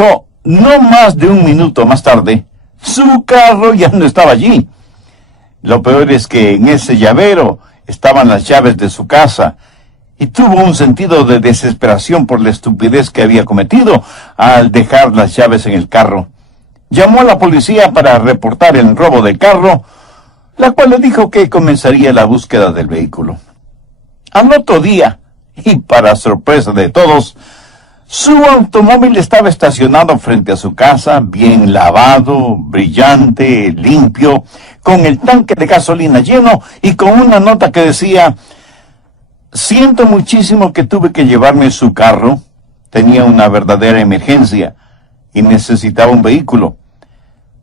regresó no más de un minuto más tarde, su carro ya no estaba allí. Lo peor es que en ese llavero estaban las llaves de su casa, y tuvo un sentido de desesperación por la estupidez que había cometido al dejar las llaves en el carro. Llamó a la policía para reportar el robo del carro, la cual le dijo que comenzaría la búsqueda del vehículo. Al otro día, y para sorpresa de todos, su automóvil estaba estacionado frente a su casa, bien lavado, brillante, limpio, con el tanque de gasolina lleno y con una nota que decía: siento muchísimo que tuve que llevarme su carro. Tenía una verdadera emergencia y necesitaba un vehículo.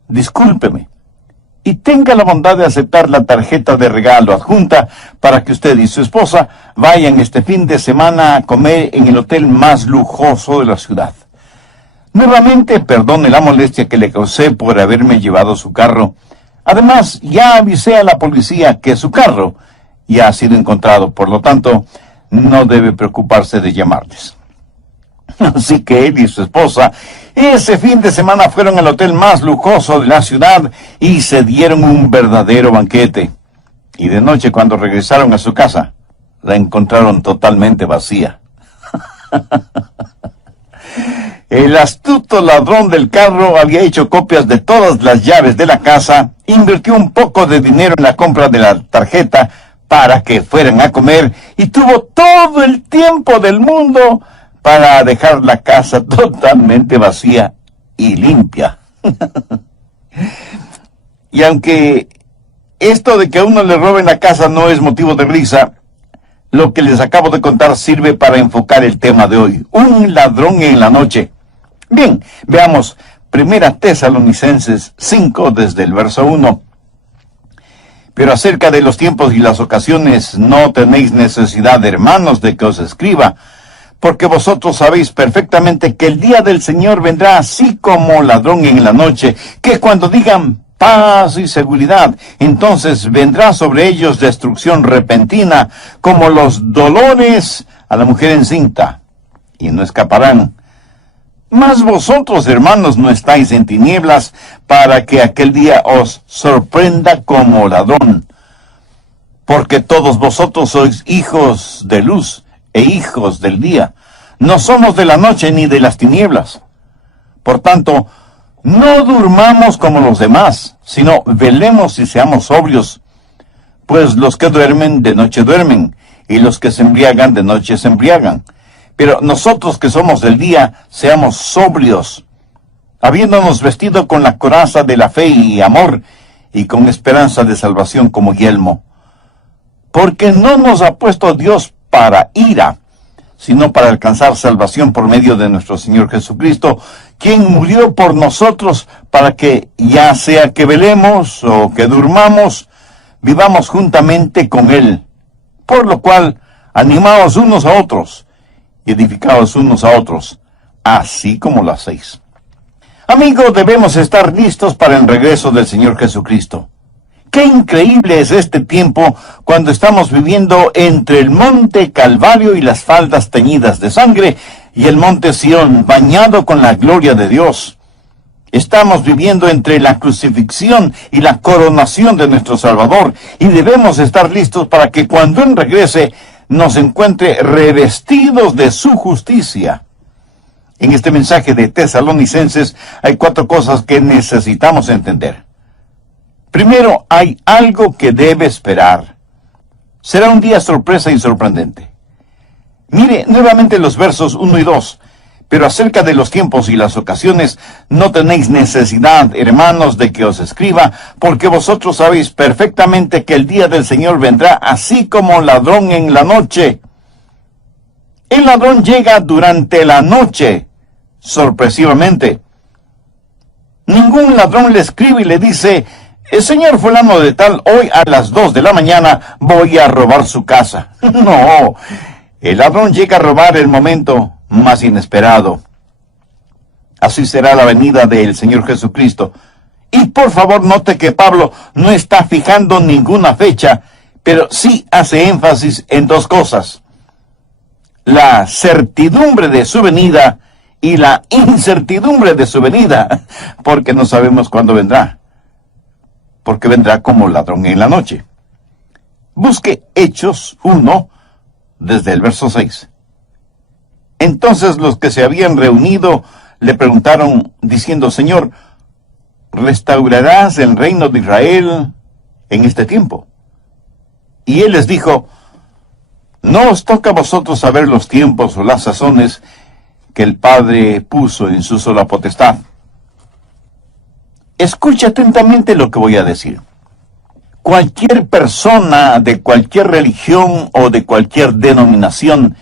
Discúlpeme y tenga la bondad de aceptar la tarjeta de regalo adjunta para que usted y su esposa vayan este fin de semana a comer en el hotel más lujoso de la ciudad. Nuevamente, perdone la molestia que le causé por haberme llevado su carro. Además, ya avisé a la policía que su carro ya ha sido encontrado, por lo tanto, no debe preocuparse de llamarles. Así que él y su esposa ese fin de semana fueron al hotel más lujoso de la ciudad y se dieron un verdadero banquete. Y de noche, cuando regresaron a su casa, la encontraron totalmente vacía. El astuto ladrón del carro había hecho copias de todas las llaves de la casa, invirtió un poco de dinero en la compra de la tarjeta para que fueran a comer y tuvo todo el tiempo del mundo para dejar la casa totalmente vacía y limpia. Y aunque esto de que a uno le roben la casa no es motivo de risa, lo que les acabo de contar sirve para enfocar el tema de hoy: un ladrón en la noche. Bien, veamos 1 Tesalonicenses 5 desde el verso 1. Pero acerca de los tiempos y las ocasiones no tenéis necesidad, hermanos, de que os escriba, porque vosotros sabéis perfectamente que el día del Señor vendrá así como ladrón en la noche, que cuando digan paz y seguridad, entonces vendrá sobre ellos destrucción repentina, como los dolores a la mujer encinta, y no escaparán. Mas vosotros, hermanos, no estáis en tinieblas, para que aquel día os sorprenda como ladrón. Porque todos vosotros sois hijos de luz e hijos del día. No somos de la noche ni de las tinieblas. Por tanto, no durmamos como los demás, sino velemos y seamos sobrios. Pues los que duermen, de noche duermen, y los que se embriagan, de noche se embriagan. Pero nosotros que somos del día, seamos sobrios, habiéndonos vestido con la coraza de la fe y amor, y con esperanza de salvación como yelmo. Porque no nos ha puesto Dios para ira, sino para alcanzar salvación por medio de nuestro Señor Jesucristo, quien murió por nosotros para que, ya sea que velemos o que durmamos, vivamos juntamente con Él. Por lo cual, animaos unos a otros, y edificaos unos a otros, así como lo hacéis. Amigos, debemos estar listos para el regreso del Señor Jesucristo. ¡Qué increíble es este tiempo cuando estamos viviendo entre el monte Calvario y las faldas teñidas de sangre y el monte Sión bañado con la gloria de Dios! Estamos viviendo entre la crucifixión y la coronación de nuestro Salvador y debemos estar listos para que cuando Él regrese nos encuentre revestidos de su justicia. En este mensaje de Tesalonicenses hay 4 cosas que necesitamos entender. Primero, hay algo que debe esperar. Será un día sorpresa y sorprendente. Mire nuevamente los versos 1 y 2. Pero acerca de los tiempos y las ocasiones, no tenéis necesidad, hermanos, de que os escriba, porque vosotros sabéis perfectamente que el día del Señor vendrá así como ladrón en la noche. El ladrón llega durante la noche, sorpresivamente. Ningún ladrón le escribe y le dice: el señor fulano de tal, hoy a las 2 de la mañana voy a robar su casa. No, el ladrón llega a robar el momento más inesperado. Así será la venida del Señor Jesucristo. Y por favor note que Pablo no está fijando ninguna fecha, pero sí hace énfasis en 2 cosas: la certidumbre de su venida y la incertidumbre de su venida, porque no sabemos cuándo vendrá, porque vendrá como ladrón en la noche. Busque Hechos 1, desde el verso 6. Entonces los que se habían reunido le preguntaron, diciendo, Señor, ¿restaurarás el reino de Israel en este tiempo? Y él les dijo, no os toca a vosotros saber los tiempos o las sazones que el Padre puso en su sola potestad. Escucha atentamente lo que voy a decir. Cualquier persona de cualquier religión o de cualquier denominación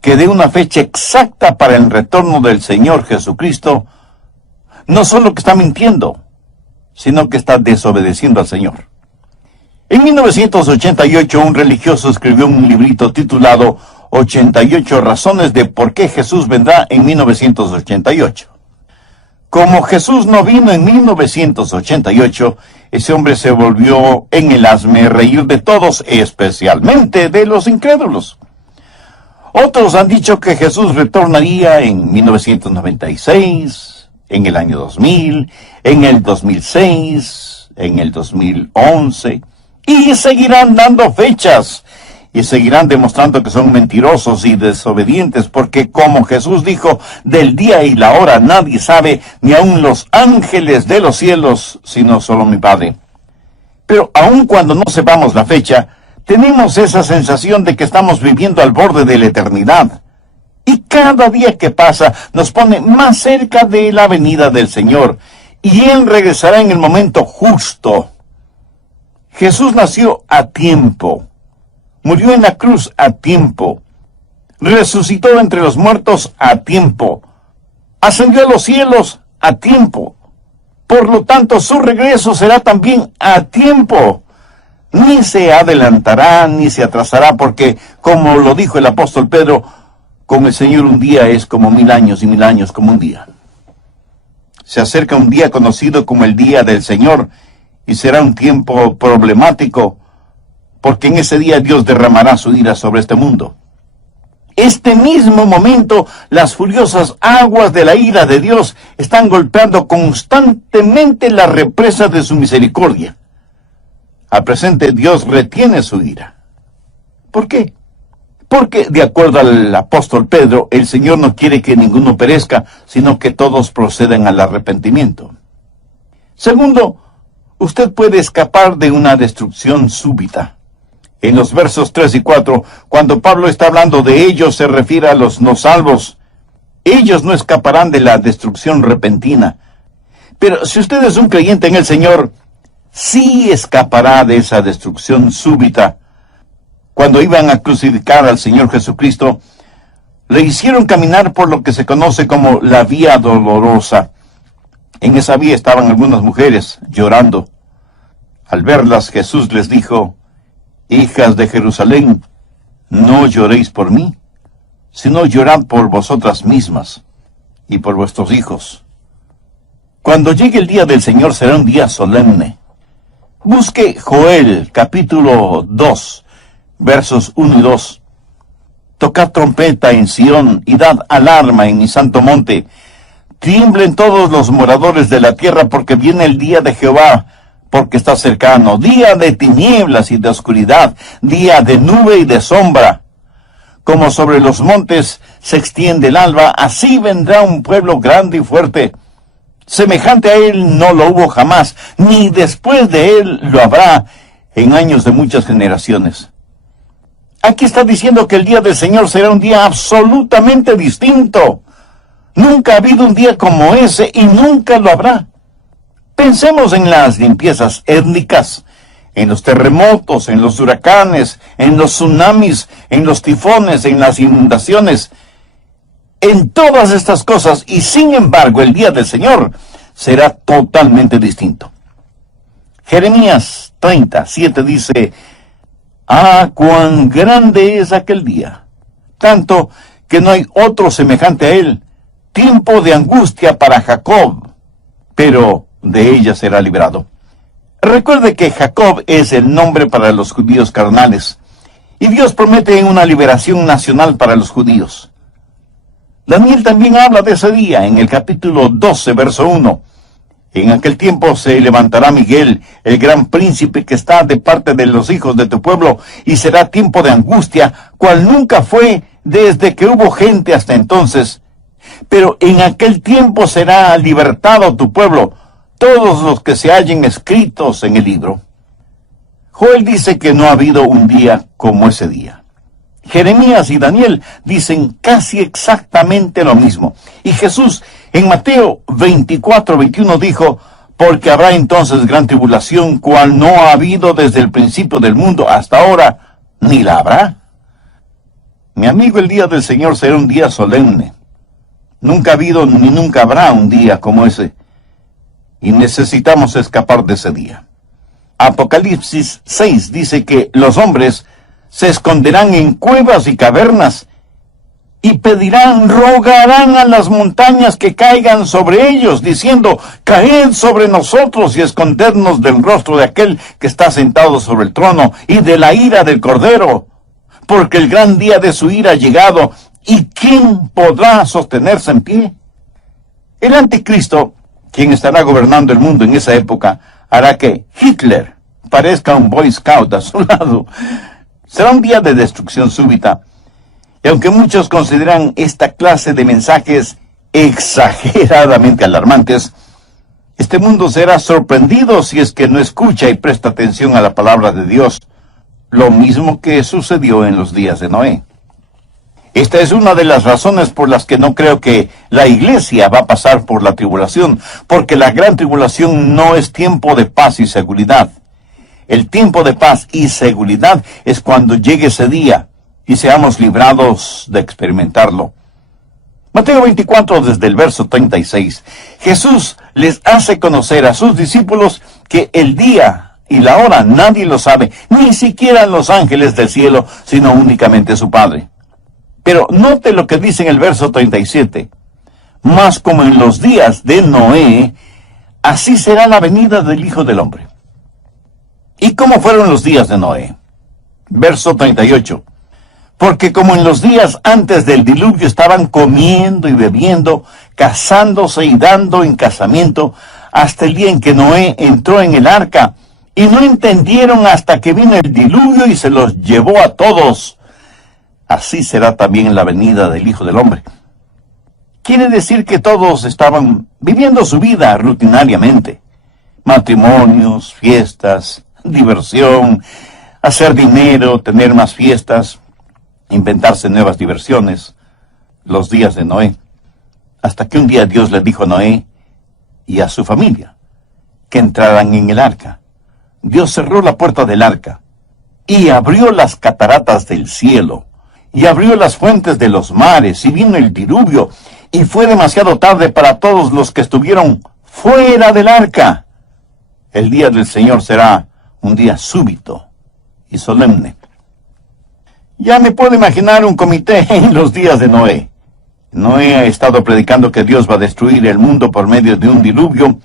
que dé una fecha exacta para el retorno del Señor Jesucristo, no solo que está mintiendo, sino que está desobedeciendo al Señor. En 1988, un religioso escribió un librito titulado 88 razones de por qué Jesús vendrá en 1988. Como Jesús no vino en 1988, ese hombre se volvió en el hazmerreír de todos, especialmente de los incrédulos. Otros han dicho que Jesús retornaría en 1996, en el año 2000, en el 2006, en el 2011, y seguirán dando fechas, y seguirán demostrando que son mentirosos y desobedientes, porque como Jesús dijo, del día y la hora nadie sabe, ni aun los ángeles de los cielos, sino solo mi Padre. Pero aun cuando no sepamos la fecha, tenemos esa sensación de que estamos viviendo al borde de la eternidad. Y cada día que pasa nos pone más cerca de la venida del Señor, y Él regresará en el momento justo. Jesús nació a tiempo, murió en la cruz a tiempo, resucitó entre los muertos a tiempo, ascendió a los cielos a tiempo. Por lo tanto, su regreso será también a tiempo. Ni se adelantará ni se atrasará, porque, como lo dijo el apóstol Pedro, con el Señor un día es como 1000 años y 1000 años como un día. Se acerca un día conocido como el día del Señor, y será un tiempo problemático, porque en ese día Dios derramará su ira sobre este mundo. Este mismo momento, las furiosas aguas de la ira de Dios están golpeando constantemente la represa de su misericordia. Al presente, Dios retiene su ira. ¿Por qué? Porque, de acuerdo al apóstol Pedro, el Señor no quiere que ninguno perezca, sino que todos procedan al arrepentimiento. Segundo, usted puede escapar de una destrucción súbita. En los versos 3 y 4, cuando Pablo está hablando de ellos, se refiere a los no salvos. Ellos no escaparán de la destrucción repentina. Pero si usted es un creyente en el Señor, sí escapará de esa destrucción súbita. Cuando iban a crucificar al Señor Jesucristo, le hicieron caminar por lo que se conoce como la vía dolorosa. En esa vía estaban algunas mujeres llorando. Al verlas, Jesús les dijo, hijas de Jerusalén, no lloréis por mí, sino llorad por vosotras mismas y por vuestros hijos. Cuando llegue el día del Señor será un día solemne. Busque Joel, capítulo 2, versos 1 y 2. Tocad trompeta en Sión y dad alarma en mi santo monte. Tiemblen todos los moradores de la tierra, porque viene el día de Jehová, porque está cercano. Día de tinieblas y de oscuridad, día de nube y de sombra. Como sobre los montes se extiende el alba, así vendrá un pueblo grande y fuerte. Semejante a él no lo hubo jamás, ni después de él lo habrá en años de muchas generaciones. Aquí está diciendo que el día del Señor será un día absolutamente distinto. Nunca ha habido un día como ese y nunca lo habrá. Pensemos en las limpiezas étnicas, en los terremotos, en los huracanes, en los tsunamis, en los tifones, en las inundaciones, en todas estas cosas, y sin embargo el día del Señor será totalmente distinto. Jeremías 30:7 dice, ¡ah, cuán grande es aquel día! Tanto que no hay otro semejante a él, tiempo de angustia para Jacob, pero de ella será librado. Recuerde que Jacob es el nombre para los judíos carnales, y Dios promete una liberación nacional para los judíos. Daniel también habla de ese día en el capítulo 12, verso 1. En aquel tiempo se levantará Miguel, el gran príncipe que está de parte de los hijos de tu pueblo, y será tiempo de angustia, cual nunca fue desde que hubo gente hasta entonces. Pero en aquel tiempo será libertado tu pueblo, todos los que se hallen escritos en el libro. Joel dice que no ha habido un día como ese día. Jeremías y Daniel dicen casi exactamente lo mismo. Y Jesús en Mateo 24:21 dijo, porque habrá entonces gran tribulación, cual no ha habido desde el principio del mundo hasta ahora, ni la habrá. Mi amigo, el día del Señor será un día solemne. Nunca ha habido ni nunca habrá un día como ese. Y necesitamos escapar de ese día. Apocalipsis 6 dice que los hombres se esconderán en cuevas y cavernas, y pedirán, rogarán a las montañas que caigan sobre ellos, diciendo, caed sobre nosotros y escondednos del rostro de aquel que está sentado sobre el trono, y de la ira del Cordero, porque el gran día de su ira ha llegado, ¿y quién podrá sostenerse en pie? El anticristo, quien estará gobernando el mundo en esa época, hará que Hitler parezca un Boy Scout a su lado. Será un día de destrucción súbita. Y aunque muchos consideran esta clase de mensajes exageradamente alarmantes, este mundo será sorprendido si es que no escucha y presta atención a la palabra de Dios, lo mismo que sucedió en los días de Noé. Esta es una de las razones por las que no creo que la iglesia va a pasar por la tribulación, porque la gran tribulación no es tiempo de paz y seguridad. El tiempo de paz y seguridad es cuando llegue ese día y seamos librados de experimentarlo. Mateo 24, desde el verso 36. Jesús les hace conocer a sus discípulos que el día y la hora nadie lo sabe, ni siquiera los ángeles del cielo, sino únicamente su Padre. Pero note lo que dice en el verso 37. Mas como en los días de Noé, así será la venida del Hijo del Hombre. ¿Y cómo fueron los días de Noé? Verso 38. Porque como en los días antes del diluvio estaban comiendo y bebiendo, casándose y dando en casamiento, hasta el día en que Noé entró en el arca, y no entendieron hasta que vino el diluvio y se los llevó a todos. Así será también en la venida del Hijo del Hombre. Quiere decir que todos estaban viviendo su vida rutinariamente. Matrimonios, fiestas, diversión, hacer dinero, tener más fiestas, inventarse nuevas diversiones, los días de Noé. Hasta que un día Dios le dijo a Noé y a su familia que entraran en el arca. Dios cerró la puerta del arca y abrió las cataratas del cielo y abrió las fuentes de los mares y vino el diluvio y fue demasiado tarde para todos los que estuvieron fuera del arca. El día del Señor será un día súbito y solemne. Ya me puedo imaginar un comité en los días de Noé. Noé ha estado predicando que Dios va a destruir el mundo por medio de un diluvio,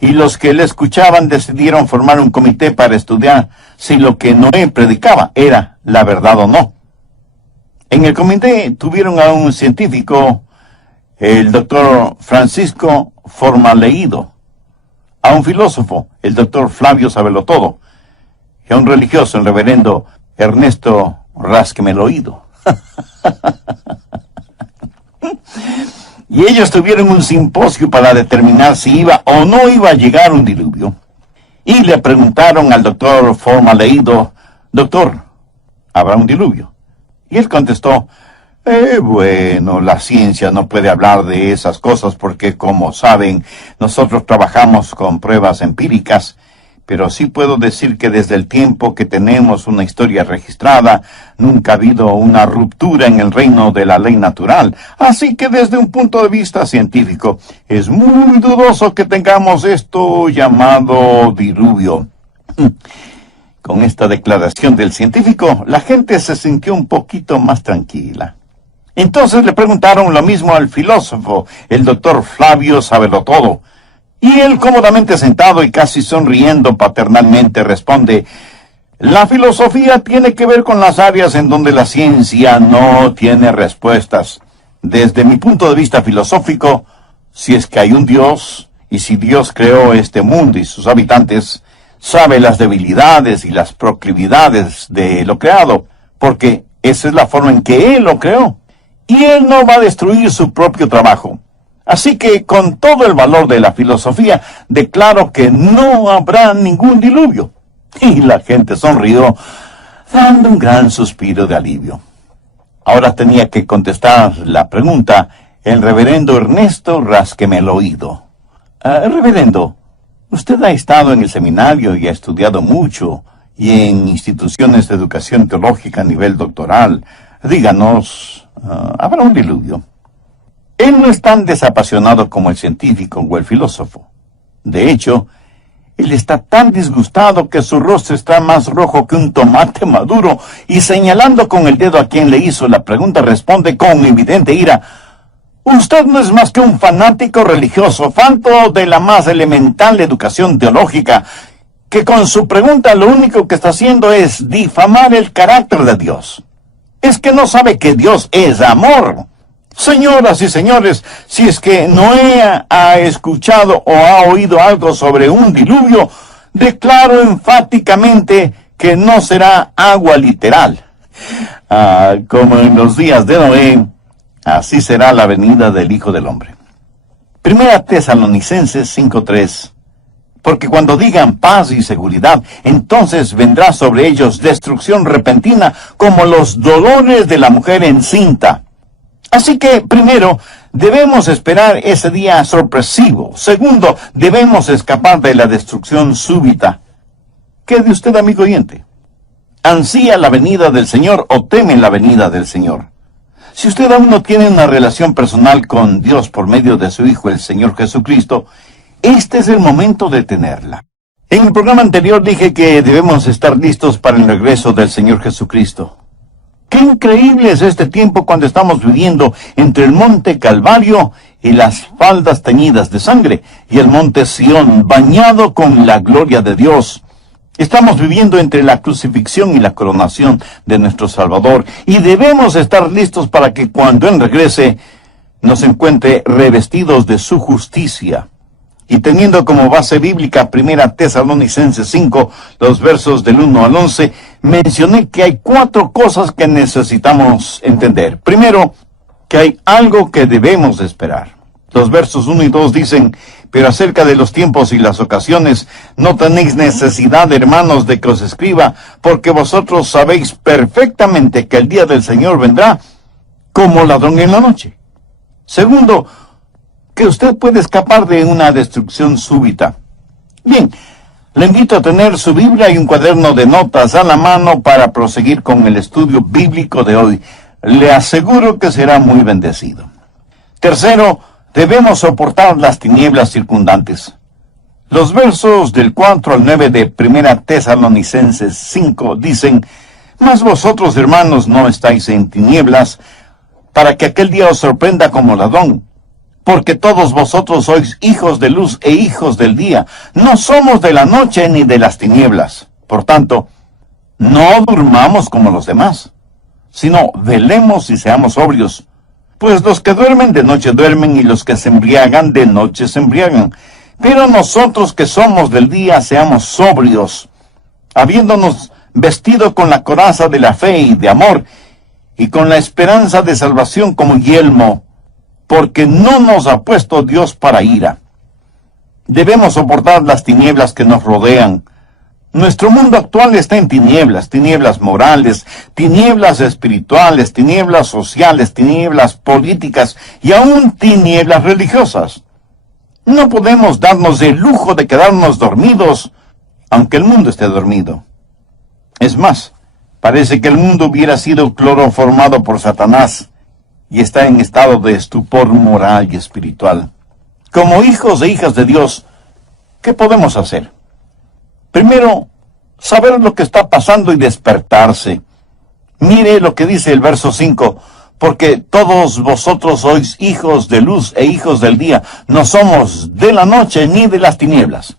y los que le escuchaban decidieron formar un comité para estudiar si lo que Noé predicaba era la verdad o no. En el comité tuvieron a un científico, el doctor Francisco Formaleído, a un filósofo, el doctor Flavio Sabelotodo, y a un religioso, el reverendo Ernesto Rasquemeloído. Y ellos tuvieron un simposio para determinar si iba o no iba a llegar un diluvio. Y le preguntaron al doctor Formaleído, doctor, ¿habrá un diluvio? Y él contestó, bueno, la ciencia no puede hablar de esas cosas porque, como saben, nosotros trabajamos con pruebas empíricas, pero sí puedo decir que desde el tiempo que tenemos una historia registrada, nunca ha habido una ruptura en el reino de la ley natural. Así que desde un punto de vista científico, es muy dudoso que tengamos esto llamado diluvio. Con esta declaración del científico, la gente se sintió un poquito más tranquila. Entonces le preguntaron lo mismo al filósofo, el doctor Flavio Sabelotodo. Y él, cómodamente sentado y casi sonriendo paternalmente, responde, la filosofía tiene que ver con las áreas en donde la ciencia no tiene respuestas. Desde mi punto de vista filosófico, si es que hay un Dios, y si Dios creó este mundo y sus habitantes, sabe las debilidades y las proclividades de lo creado, porque esa es la forma en que Él lo creó. Y Él no va a destruir su propio trabajo. Así que, con todo el valor de la filosofía, declaro que no habrá ningún diluvio. Y la gente sonrió, dando un gran suspiro de alivio. Ahora tenía que contestar la pregunta el reverendo Ernesto Rásqueme el oído. Reverendo, usted ha estado en el seminario y ha estudiado mucho, y en instituciones de educación teológica a nivel doctoral. Díganos, ¿habrá un diluvio? Él no es tan desapasionado como el científico o el filósofo. De hecho, él está tan disgustado que su rostro está más rojo que un tomate maduro, y señalando con el dedo a quien le hizo la pregunta, responde con evidente ira: usted no es más que un fanático religioso, falto de la más elemental educación teológica, que con su pregunta lo único que está haciendo es difamar el carácter de Dios. Es que no sabe que Dios es amor. Señoras y señores, si es que Noé ha escuchado o ha oído algo sobre un diluvio, declaro enfáticamente que no será agua literal. Como en los días de Noé, así será la venida del Hijo del Hombre. Primera Tesalonicenses 5:3. Porque cuando digan paz y seguridad, entonces vendrá sobre ellos destrucción repentina como los dolores de la mujer encinta. Así que, primero, debemos esperar ese día sorpresivo. Segundo, debemos escapar de la destrucción súbita. ¿Qué de usted, amigo oyente? ¿Ansía la venida del Señor o teme la venida del Señor? Si usted aún no tiene una relación personal con Dios por medio de su Hijo, el Señor Jesucristo, este es el momento de tenerla. En el programa anterior dije que debemos estar listos para el regreso del Señor Jesucristo. ¡Qué increíble es este tiempo cuando estamos viviendo entre el monte Calvario y las faldas teñidas de sangre, y el monte Sión bañado con la gloria de Dios! Estamos viviendo entre la crucifixión y la coronación de nuestro Salvador, y debemos estar listos para que cuando Él regrese nos encuentre revestidos de su justicia. Y teniendo como base bíblica Primera Tesalonicenses 5, los versos del 1 al 11, mencioné que hay 4 cosas que necesitamos entender. Primero, que hay algo que debemos esperar. Los versos 1 y 2 dicen: pero acerca de los tiempos y las ocasiones, no tenéis necesidad, hermanos, de que os escriba, porque vosotros sabéis perfectamente que el día del Señor vendrá como ladrón en la noche. Segundo, que usted puede escapar de una destrucción súbita. Bien, le invito a tener su Biblia y un cuaderno de notas a la mano para proseguir con el estudio bíblico de hoy. Le aseguro que será muy bendecido. Tercero, debemos soportar las tinieblas circundantes. Los versos del 4 al 9 de Primera Tesalonicenses 5 dicen: mas vosotros, hermanos, no estáis en tinieblas, para que aquel día os sorprenda como ladrón. Porque todos vosotros sois hijos de luz e hijos del día. No somos de la noche ni de las tinieblas. Por tanto, no durmamos como los demás, sino velemos y seamos sobrios. Pues los que duermen de noche duermen, y los que se embriagan de noche se embriagan. Pero nosotros que somos del día, seamos sobrios, habiéndonos vestido con la coraza de la fe y de amor, y con la esperanza de salvación como yelmo, porque no nos ha puesto Dios para ira. Debemos soportar las tinieblas que nos rodean. Nuestro mundo actual está en tinieblas, tinieblas morales, tinieblas espirituales, tinieblas sociales, tinieblas políticas y aún tinieblas religiosas. No podemos darnos el lujo de quedarnos dormidos, aunque el mundo esté dormido. Es más, parece que el mundo hubiera sido cloroformado por Satanás y está en estado de estupor moral y espiritual. Como hijos e hijas de Dios, ¿qué podemos hacer? Primero, saber lo que está pasando y despertarse. Mire lo que dice el verso 5, porque todos vosotros sois hijos de luz e hijos del día, no somos de la noche ni de las tinieblas.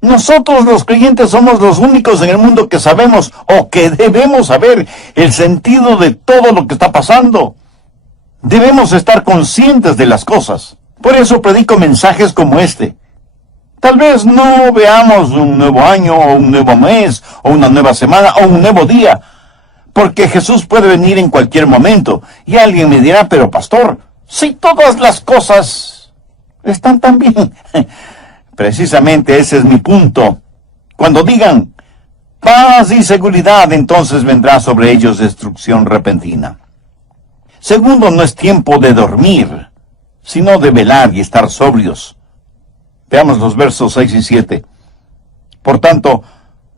Nosotros los creyentes somos los únicos en el mundo que sabemos o que debemos saber el sentido de todo lo que está pasando. Debemos estar conscientes de las cosas. Por eso predico mensajes como este. Tal vez no veamos un nuevo año, o un nuevo mes, o una nueva semana, o un nuevo día, porque Jesús puede venir en cualquier momento. Y alguien me dirá, pero pastor, si todas las cosas están tan bien. Precisamente ese es mi punto. Cuando digan paz y seguridad, entonces vendrá sobre ellos destrucción repentina. Segundo, no es tiempo de dormir, sino de velar y estar sobrios. Veamos los versos 6 y 7. Por tanto,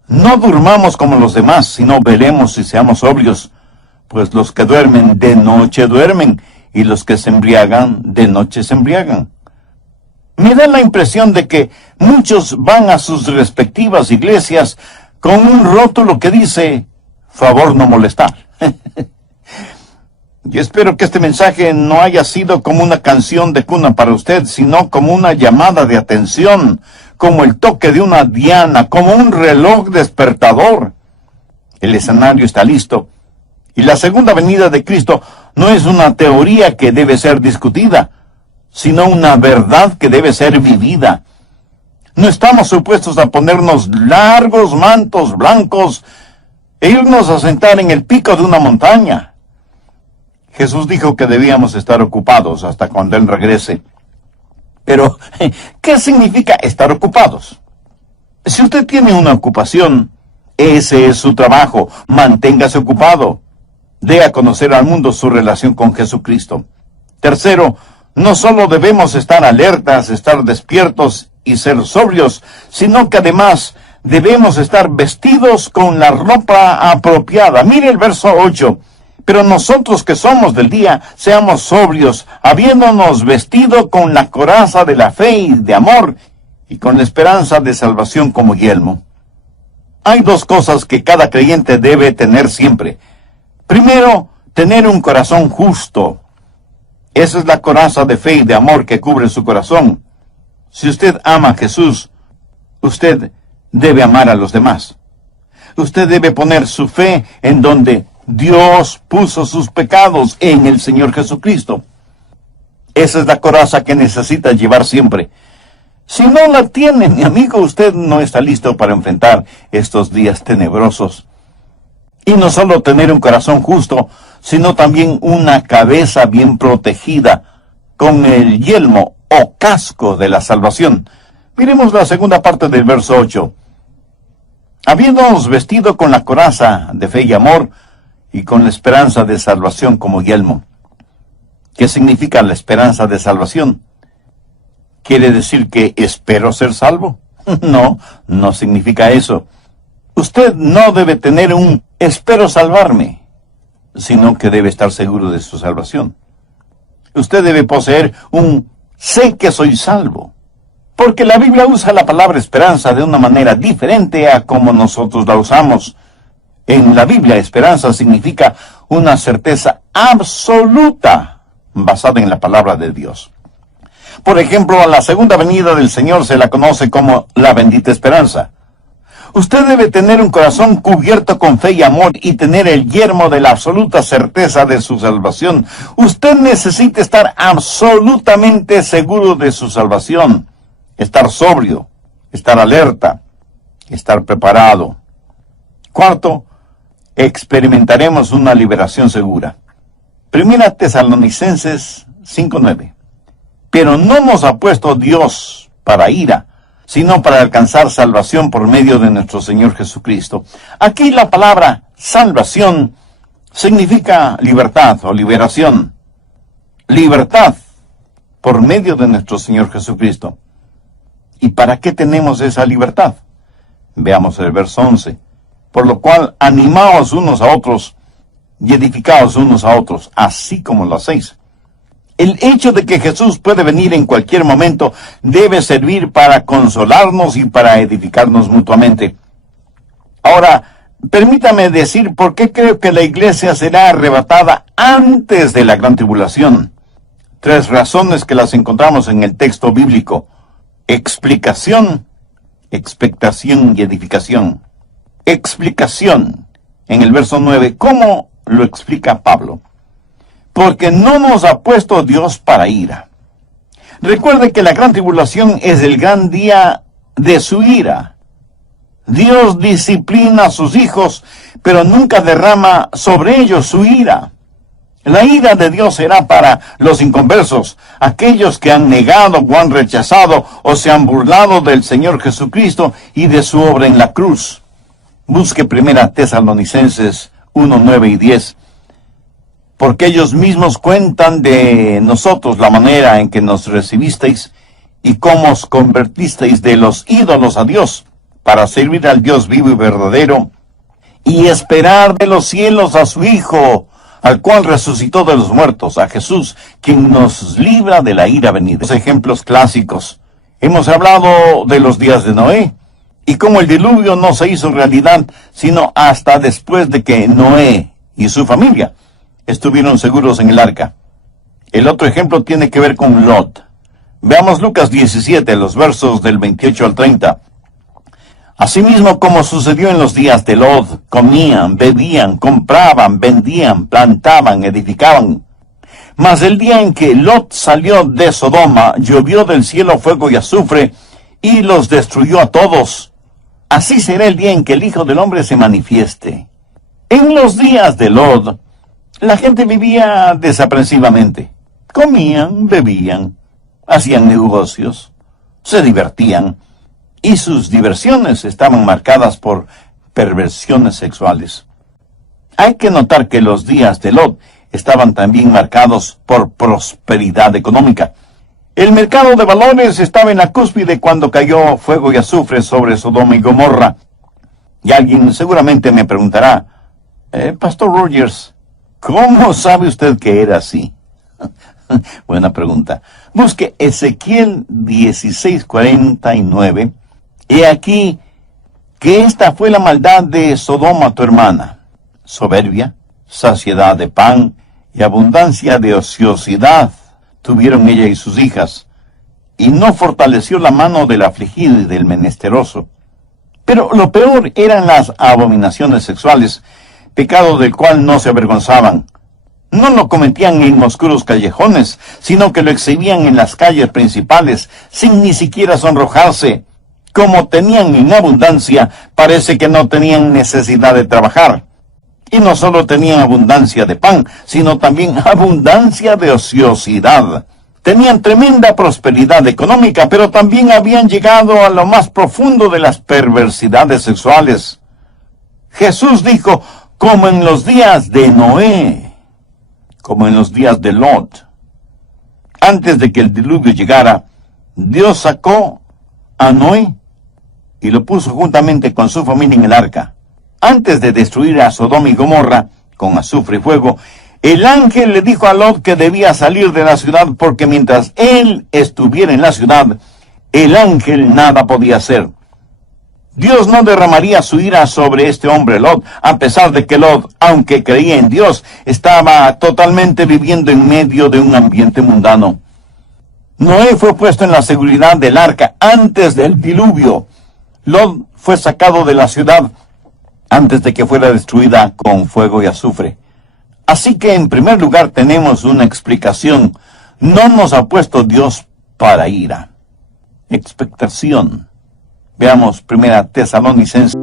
no durmamos como los demás, sino velemos y seamos sobrios, pues los que duermen de noche duermen, y los que se embriagan de noche se embriagan. Me da la impresión de que muchos van a sus respectivas iglesias con un rótulo que dice, favor no molestar. Yo espero que este mensaje no haya sido como una canción de cuna para usted, sino como una llamada de atención, como el toque de una diana, como un reloj despertador. El escenario está listo, y la segunda venida de Cristo no es una teoría que debe ser discutida, sino una verdad que debe ser vivida. No estamos supuestos a ponernos largos mantos blancos e irnos a sentar en el pico de una montaña. Jesús dijo que debíamos estar ocupados hasta cuando Él regrese. Pero, ¿qué significa estar ocupados? Si usted tiene una ocupación, ese es su trabajo. Manténgase ocupado. Dé a conocer al mundo su relación con Jesucristo. Tercero, no solo debemos estar alertas, estar despiertos y ser sobrios, sino que además debemos estar vestidos con la ropa apropiada. Mire el verso 8. Pero nosotros que somos del día, seamos sobrios, habiéndonos vestido con la coraza de la fe y de amor, y con la esperanza de salvación como yelmo. Hay dos cosas que cada creyente debe tener siempre. Primero, tener un corazón justo. Esa es la coraza de fe y de amor que cubre su corazón. Si usted ama a Jesús, usted debe amar a los demás. Usted debe poner su fe en donde Dios puso sus pecados, en el Señor Jesucristo. Esa es la coraza que necesita llevar siempre. Si no la tiene, mi amigo, usted no está listo para enfrentar estos días tenebrosos. Y no solo tener un corazón justo, sino también una cabeza bien protegida, con el yelmo o casco de la salvación. Miremos la segunda parte del verso 8. Habiéndonos vestido con la coraza de fe y amor, y con la esperanza de salvación como yelmo. ¿Qué significa la esperanza de salvación? ¿Quiere decir que espero ser salvo? No, no significa eso. Usted no debe tener un espero salvarme, sino que debe estar seguro de su salvación. Usted debe poseer un sé que soy salvo, porque la Biblia usa la palabra esperanza de una manera diferente a como nosotros la usamos. En la Biblia, esperanza significa una certeza absoluta basada en la palabra de Dios. Por ejemplo, a la segunda venida del Señor se la conoce como la bendita esperanza. Usted debe tener un corazón cubierto con fe y amor y tener el yelmo de la absoluta certeza de su salvación. Usted necesita estar absolutamente seguro de su salvación, estar sobrio, estar alerta, estar preparado. Cuarto, experimentaremos una liberación segura. Primera Tesalonicenses 5:9. Pero no nos ha puesto Dios para ira, sino para alcanzar salvación por medio de nuestro Señor Jesucristo. Aquí la palabra salvación significa libertad o liberación. Libertad por medio de nuestro Señor Jesucristo. ¿Y para qué tenemos esa libertad? Veamos el verso 11. Por lo cual, animaos unos a otros y edificaos unos a otros, así como lo hacéis. El hecho de que Jesús puede venir en cualquier momento debe servir para consolarnos y para edificarnos mutuamente. Ahora, permítame decir por qué creo que la iglesia será arrebatada antes de la gran tribulación. 3 razones que las encontramos en el texto bíblico: explicación, expectación y edificación. Explicación, en el verso 9, ¿cómo lo explica Pablo? porque no nos ha puesto Dios para ira. Recuerde que la gran tribulación es el gran día de su ira. Dios disciplina a sus hijos, pero nunca derrama sobre ellos su ira. La ira de Dios será para los inconversos, aquellos que han negado o han rechazado o se han burlado del Señor Jesucristo y de su obra en la cruz. Busque 1 Tesalonicenses 1, 9 y 10. Porque ellos mismos cuentan de nosotros la manera en que nos recibisteis y cómo os convertisteis de los ídolos a Dios, para servir al Dios vivo y verdadero, y esperar de los cielos a su Hijo, al cual resucitó de los muertos, a Jesús, quien nos libra de la ira venidera. Los ejemplos clásicos. Hemos hablado de los días de Noé, y cómo el diluvio no se hizo realidad, sino hasta después de que Noé y su familia estuvieron seguros en el arca. El otro ejemplo tiene que ver con Lot. Veamos Lucas 17, los versos del 28 al 30. Asimismo, como sucedió en los días de Lot, comían, bebían, compraban, vendían, plantaban, edificaban. Mas el día en que Lot salió de Sodoma, llovió del cielo fuego y azufre, y los destruyó a todos. Así será el día en que el Hijo del Hombre se manifieste. En los días de Lot, la gente vivía desaprensivamente. Comían, bebían, hacían negocios, se divertían, y sus diversiones estaban marcadas por perversiones sexuales. Hay que notar que los días de Lot estaban también marcados por prosperidad económica. El mercado de valores estaba en la cúspide cuando cayó fuego y azufre sobre Sodoma y Gomorra. Y alguien seguramente me preguntará, Pastor Rogers, ¿cómo sabe usted que era así? Buena pregunta. Busque Ezequiel 16:49. He aquí que esta fue la maldad de Sodoma tu hermana: soberbia, saciedad de pan y abundancia de ociosidad tuvieron ella y sus hijas, y no fortaleció la mano del afligido y del menesteroso. Pero lo peor eran las abominaciones sexuales, pecado del cual no se avergonzaban. No lo cometían en oscuros callejones, sino que lo exhibían en las calles principales, sin ni siquiera sonrojarse. Como tenían en abundancia, parece que no tenían necesidad de trabajar. Y no solo tenían abundancia de pan, sino también abundancia de ociosidad. Tenían tremenda prosperidad económica, pero también habían llegado a lo más profundo de las perversidades sexuales. Jesús dijo, como en los días de Noé, como en los días de Lot. Antes de que el diluvio llegara, Dios sacó a Noé y lo puso juntamente con su familia en el arca. Antes de destruir a Sodoma y Gomorra con azufre y fuego, el ángel le dijo a Lot que debía salir de la ciudad porque mientras él estuviera en la ciudad, el ángel nada podía hacer. Dios no derramaría su ira sobre este hombre Lot, a pesar de que Lot, aunque creía en Dios, estaba totalmente viviendo en medio de un ambiente mundano. Noé fue puesto en la seguridad del arca antes del diluvio. Lot fue sacado de la ciudad antes de que fuera destruida con fuego y azufre. Así que en primer lugar tenemos una explicación. No nos ha puesto Dios para ira. Expectación. Veamos 1 Tesalonicenses.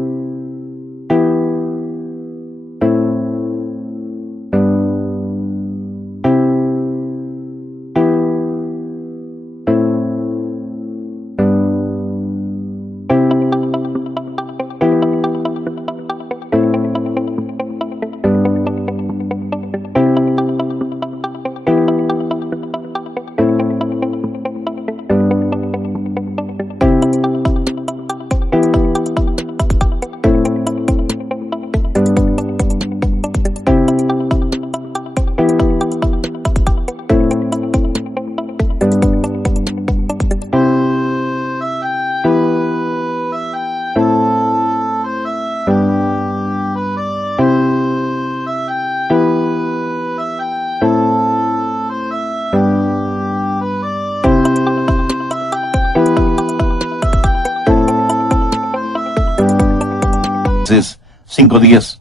Eclesiastes 5:10,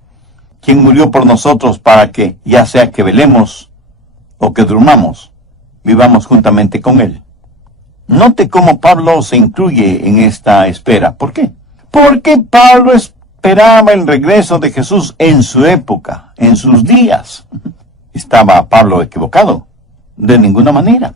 quien murió por nosotros para que, ya sea que velemos o que durmamos, vivamos juntamente con Él. Note cómo Pablo se incluye en esta espera. ¿Por qué? Porque Pablo esperaba el regreso de Jesús en su época, en sus días. ¿Estaba Pablo equivocado? De ninguna manera.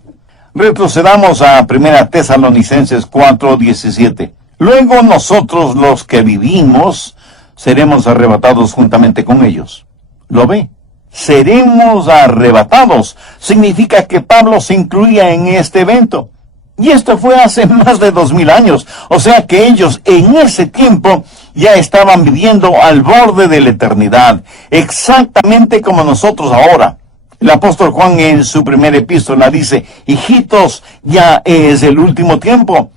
Retrocedamos a 1 Tesalonicenses 4:17. Luego nosotros los que vivimos seremos arrebatados juntamente con ellos. ¿Lo ve? Seremos arrebatados. Significa que Pablo se incluía en este evento. Y esto fue hace más de 2000 años. O sea que ellos en ese tiempo ya estaban viviendo al borde de la eternidad. Exactamente como nosotros ahora. El apóstol Juan en su primera epístola dice, hijitos, ya es el último tiempo.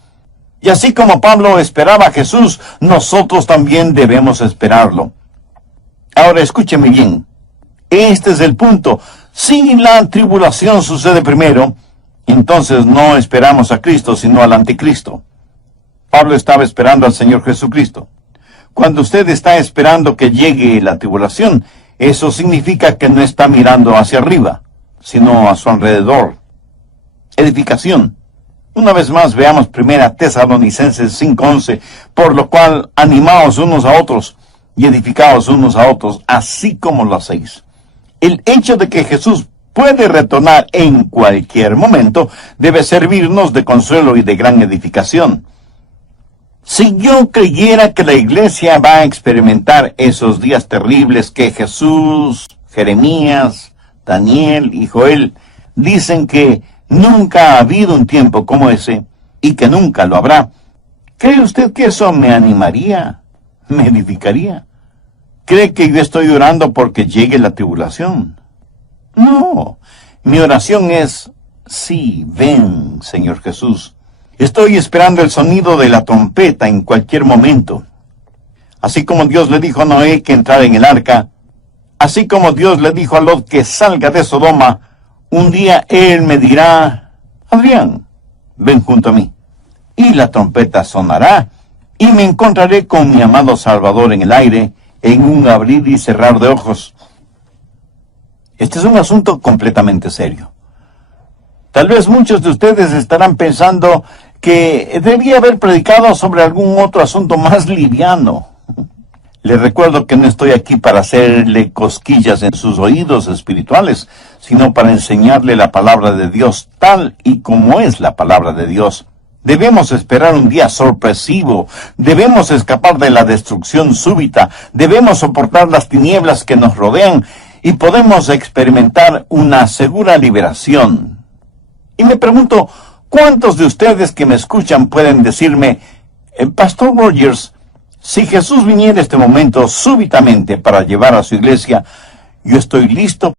Y así como Pablo esperaba a Jesús, nosotros también debemos esperarlo. Ahora escúcheme bien. Este es el punto. Si la tribulación sucede primero, entonces no esperamos a Cristo, sino al anticristo. Pablo estaba esperando al Señor Jesucristo. Cuando usted está esperando que llegue la tribulación, eso significa que no está mirando hacia arriba, sino a su alrededor. Edificación. Una vez más veamos 1 Tesalonicenses 5:11, por lo cual animaos unos a otros y edificaos unos a otros, así como lo hacéis. El hecho de que Jesús puede retornar en cualquier momento debe servirnos de consuelo y de gran edificación. Si yo creyera que la iglesia va a experimentar esos días terribles que Jesús, Jeremías, Daniel y Joel dicen que nunca ha habido un tiempo como ese y que nunca lo habrá, ¿cree usted que eso me animaría? ¿Me edificaría? ¿Cree que yo estoy orando porque llegue la tribulación? No, mi oración es, sí, ven, Señor Jesús. Estoy esperando el sonido de la trompeta en cualquier momento. Así como Dios le dijo a Noé que entrara en el arca, así como Dios le dijo a Lot que salga de Sodoma, un día Él me dirá, Adrián, ven junto a mí. Y la trompeta sonará, y me encontraré con mi amado Salvador en el aire, en un abrir y cerrar de ojos. Este es un asunto completamente serio. Tal vez muchos de ustedes estarán pensando que debía haber predicado sobre algún otro asunto más liviano. Les recuerdo que no estoy aquí para hacerle cosquillas en sus oídos espirituales, sino para enseñarle la palabra de Dios tal y como es la palabra de Dios. Debemos esperar un día sorpresivo, debemos escapar de la destrucción súbita, debemos soportar las tinieblas que nos rodean y podemos experimentar una segura liberación. Y me pregunto, ¿cuántos de ustedes que me escuchan pueden decirme, Pastor Rogers, si Jesús viniera este momento súbitamente para llevar a su iglesia, yo estoy listo?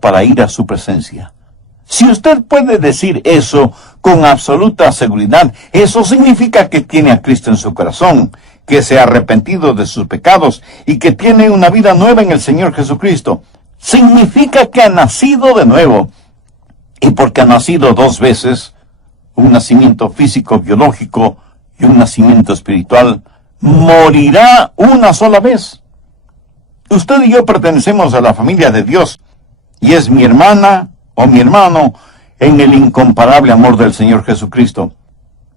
Para ir a su presencia. Si usted puede decir eso con absoluta seguridad, eso significa que tiene a Cristo en su corazón, que se ha arrepentido de sus pecados y que tiene una vida nueva en el Señor Jesucristo. Significa que ha nacido de nuevo. Y porque ha nacido dos veces, un nacimiento físico, biológico y un nacimiento espiritual, morirá una sola vez. Usted y yo pertenecemos a la familia de Dios, y es mi hermana o mi hermano en el incomparable amor del Señor Jesucristo.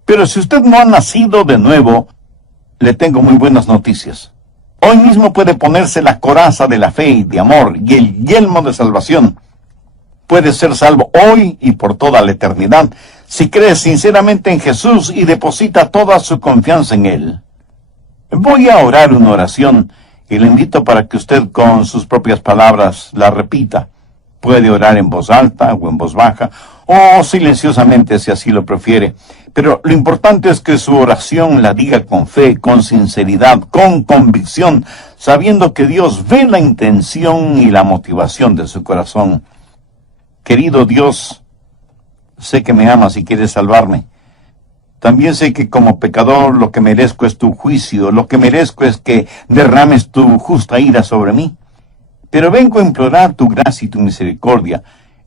Pero si usted no ha nacido de nuevo, le tengo muy buenas noticias. Hoy mismo puede ponerse la coraza de la fe y de amor y el yelmo de salvación. puedes ser salvo hoy y por toda la eternidad si crees sinceramente en Jesús y deposita toda su confianza en Él. Voy a orar una oración y le invito para que usted con sus propias palabras la repita. Puede orar en voz alta o en voz baja o silenciosamente si así lo prefiere. Pero lo importante es que su oración la diga con fe, con sinceridad, con convicción, sabiendo que Dios ve la intención y la motivación de su corazón. Querido Dios, sé que me amas y quieres salvarme. También sé que como pecador lo que merezco es tu juicio, lo que merezco es que derrames tu justa ira sobre mí. Pero vengo a implorar tu gracia y tu misericordia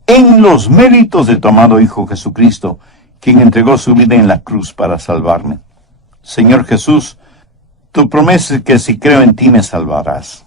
en los méritos de tu amado Hijo Jesucristo, quien entregó su vida en la cruz para salvarme. Señor Jesús, tu promesa es que si creo en ti me salvarás.